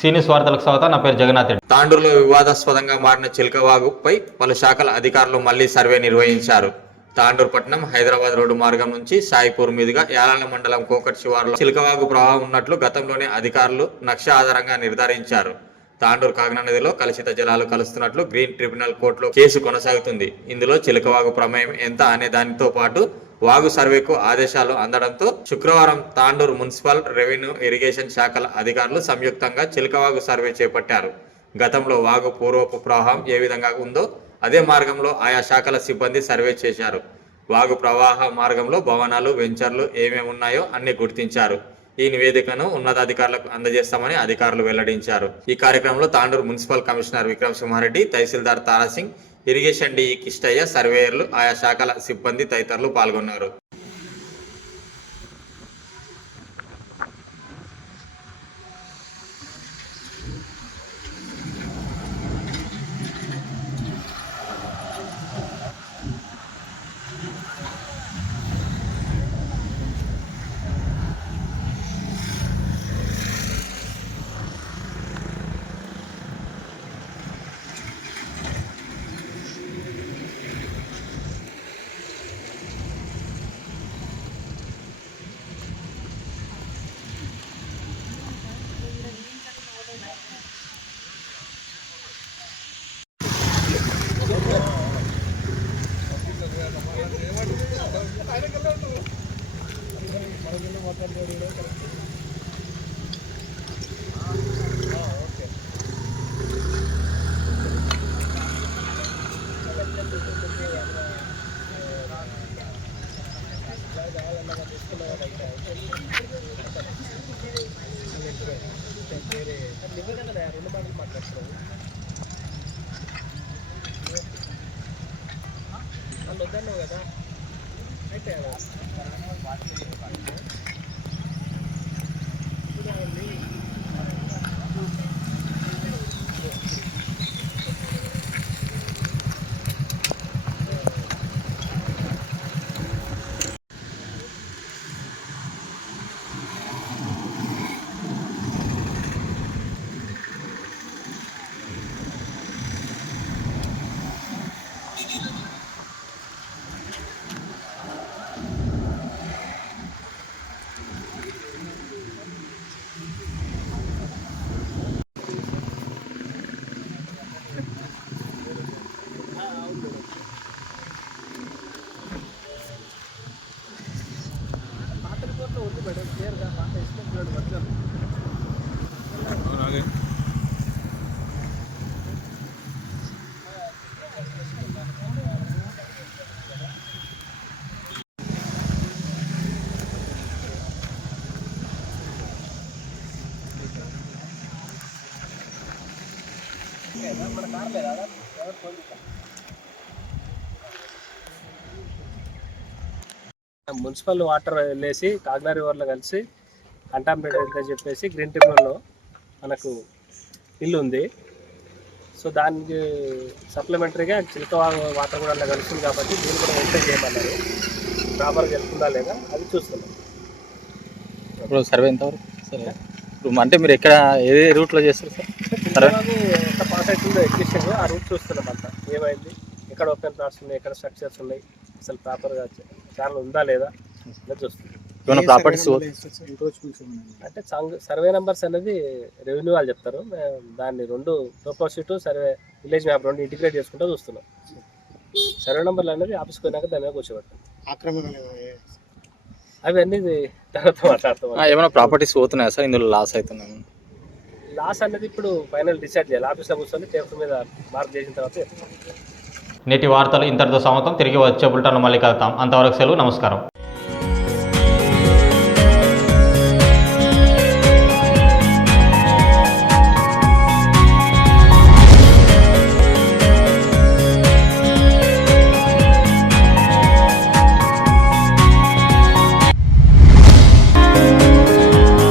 సీనియస్ వార్తలకు స్వాగతం. నా పేరు జగన్నాథ్ రెడ్డి. తాండూరులో వివాదాస్పదంగా మారిన చిలకవాగుపై పలు శాఖల అధికారులు మళ్లీ సర్వే నిర్వహించారు. తాండూరు పట్టణం హైదరాబాద్ రోడ్డు మార్గం నుంచి సాయిపూర్ మీదుగా యాలాల మండలం కోకట్ శివారులో చిలకవాగు ప్రవాహం ఉన్నట్లు గతంలోనే అధికారులు నక్ష ఆధారంగా నిర్ధారించారు. తాండూరు కాగనా నదిలో కలుషిత జలాలు కలుస్తున్నట్లు గ్రీన్ ట్రిబ్యునల్ కోర్టులో కేసు కొనసాగుతుంది. ఇందులో చిలకవాగు ప్రమేయం ఎంత అనే దానితో పాటు వాగు సర్వేకు ఆదేశాలు అందడంతో శుక్రవారం తాండూరు మున్సిపల్, రెవెన్యూ, ఇరిగేషన్ శాఖల అధికారులు సంయుక్తంగా చిలకవాగు సర్వే చేపట్టారు. గతంలో వాగు పూర్వపు ప్రవాహం ఏ విధంగా ఉందో అదే మార్గంలో ఆయా శాఖల సిబ్బంది సర్వే చేశారు. వాగు ప్రవాహ మార్గంలో భవనాలు, వెంచర్లు ఏమేమి ఉన్నాయో అన్ని గుర్తించారు. ఈ నివేదికను ఉన్నతాధికారులకు అందజేస్తామని అధికారులు వెల్లడించారు. ఈ కార్యక్రమంలో తాండూరు మున్సిపల్ కమిషనర్ విక్రమ్ సింహారెడ్డి, తహసీల్దార్ తారాసింగ్, ఇరిగేషన్ డి కిష్టయ్య, సర్వేయర్లు, ఆయా శాఖల సిబ్బంది తదితరులు పాల్గొన్నారు. వద్దన్నావు కదా అయితే మున్సిపల్ వాటర్ వెళ్ళేసి కాగనా రివర్లో కలిసి కంటామినేట్ అని చెప్పేసి గ్రీన్ ట్రిబ్యునల్లో మనకు ఇల్లు ఉంది. సో దానికి సప్లిమెంటరీగా చిలక వాటర్ కూడా అలా కలుస్తుంది కాబట్టి దీన్ని కూడా వెంటనే చేయమన్నారు. ప్రాపర్గా వెళ్తుందా లేదా అది చూస్తున్నాం. ఇప్పుడు సర్వే ఎంతవరకు సరే ఇప్పుడు అంటే మీరు ఎక్కడ ఏ రూట్లో చేస్తారు సార్? ఎంత పాస్ అవుతుందో ఎగ్జిస్టింగ్ ఆ రూట్ చూస్తున్నాం. అంతా ఏమైంది, ఎక్కడ ఓపెన్ ప్లాట్స్ ఉన్నాయి, ఎక్కడ స్ట్రక్చర్స్ ఉన్నాయి, అసలు ప్రాపర్గా ఛానల్ ఉందా లేదా చూస్తుంది. ప్రాపర్టీస్ అంటే సర్వే నెంబర్స్ అనేది రెవెన్యూ వాళ్ళు చెప్తారు. దాన్ని రెండు టోపోషీట్, సర్వే విలేజ్ మ్యాప్ రెండు ఇంటిగ్రేట్ చేసుకుంటూ చూస్తున్నాం. సర్వే నెంబర్లు అనేది ఆఫీస్కి పోయినాక దాని మీద కూర్చోబెడతాం. అవి అన్నీ తర్వాత మాట్లాడతాం. ఏమైనా ప్రాపర్టీస్ పోతున్నాయా సార్? ఇందులో లాస్ అవుతున్నాను. లాస్ అనేది ఇప్పుడు ఫైనల్ డిసైడ్ చేయాలి. ఆఫీస్లో కూర్చొని టేబుల్ మీద మార్క్ చేసిన తర్వాత. నేటి వార్తలు ఇంతటితో సమాప్తం. తిరిగి వచ్చే బులెటిన్లో మళ్ళీ కలుద్దాం. అంతవరకు సెలవు. నమస్కారం.